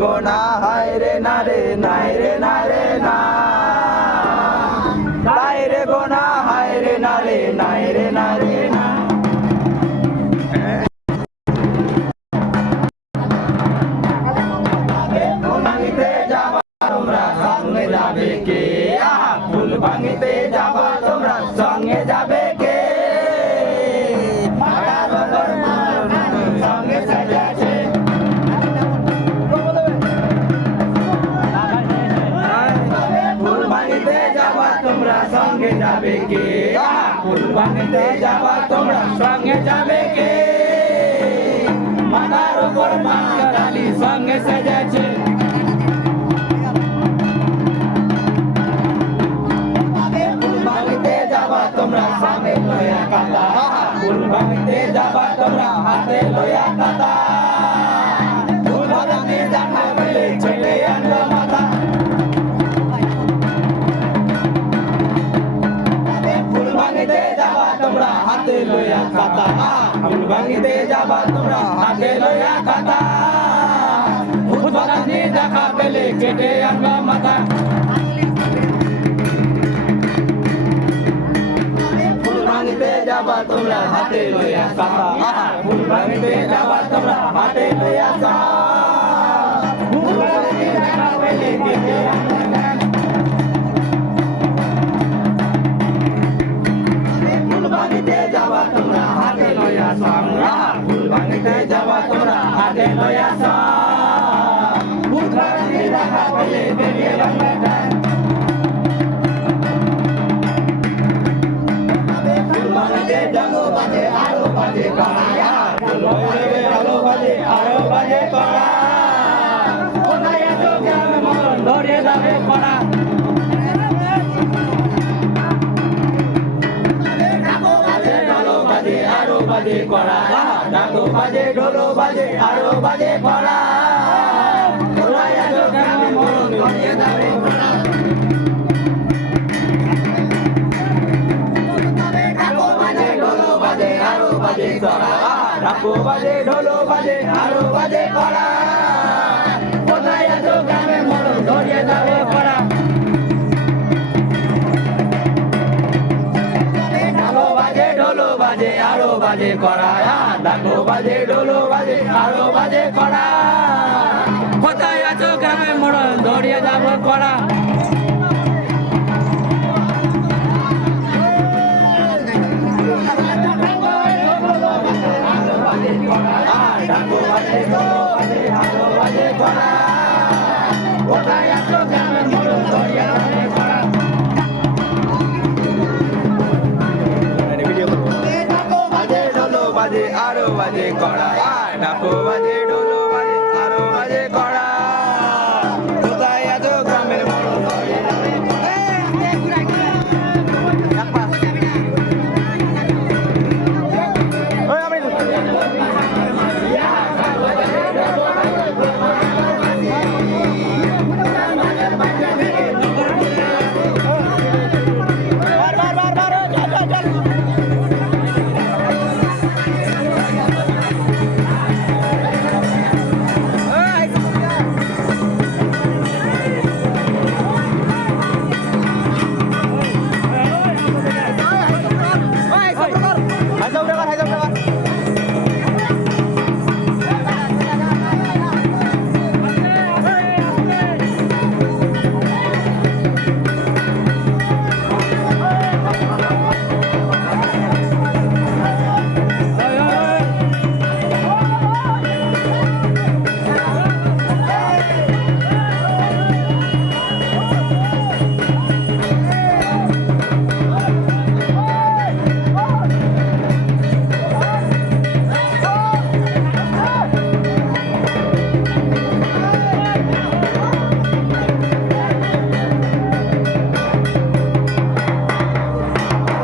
গোনা হায় রে না রে নাই রে না রে না তাই রে গোনা হায় রে না রে নাই রে না রে না ভাঙিতে যাবা তোমরা সঙ্গে যাবে কে ফুল ভাঙিতে যাবা তোমরা সঙ্গে যাবে কে সঙ্গে সাজাছে সঙ্গে যাবে কে ফুল ভাঙিতে যাবা তোমরা সঙ্গে যাবে কে মাথার উপর মালি সঙ্গে সেজেছে ফুল ভাঙিতে যাবা তোমরা সঙ্গে লয়া কাতা ফুল ভাঙিতে যাবা তোমরা হাতে লয়া কাতা ফুল ভাঙিতে যাবা বলে ছেলে আনলো মাথা তোমরা হাতে লয়া খাতা ফুল ভাঙিতে যাবা তোমরা হাতে লয়া খাতা ভূত বাগানে দেখা পেলে কেটে আনবা মাথা ফুল ভাঙিতে যাবা তোমরা হাতে লয়া খাতা ফুল ভাঙিতে যাবা তোমরা হাতে লয়া খাতা ভূত বাগানে দেখা পেলে কেটে আনবা ভাঙিতে যাবা তোমরা হাতে লয়া সামরা ফুল ভাঙিতে যাবা তোমরা হাতে লয়া সাম ভূত বাগানে দেখা পেলে বেরিয়ে বাংলা ফুল ভাঙিতে জানো বাজে আরো বাজে কড়া ফুল ভাঙিতে আলো বাজে আরো বাজে কড়া কোথায় এতো গ্রামে মন ধরে যাবে কড়া বাজে কড়া ডাকো বাজে ঢোলো বাজে আরো বাজে কড়া কোথায় আছো গ্রামে মরণ ধরিয়ে যাবে কড়া ডাকো বাজে ঢোলো বাজে আরো বাজে কড়া ডাকো বাজে ঢোলো বাজে আরো বাজে কড়া কোথায় আছো গ্রামে মরণ ধরিয়ে যাবে কড়া বাজে আরো বাজে কড়া ডাকো বাজে ঢোলো বাজে আরো বাজে কড়া কোথায় আছো গ্রামে মরণ ধরিয়ে যাব কড়া ডাকো বাজে ঢোলো বাজে আরো বাজে কড়া কোথায় আছো গ্রামে মরণ ধরিয়ে যাবে কড়া বাজে আরো বাজে কড়া ডাকো বাজে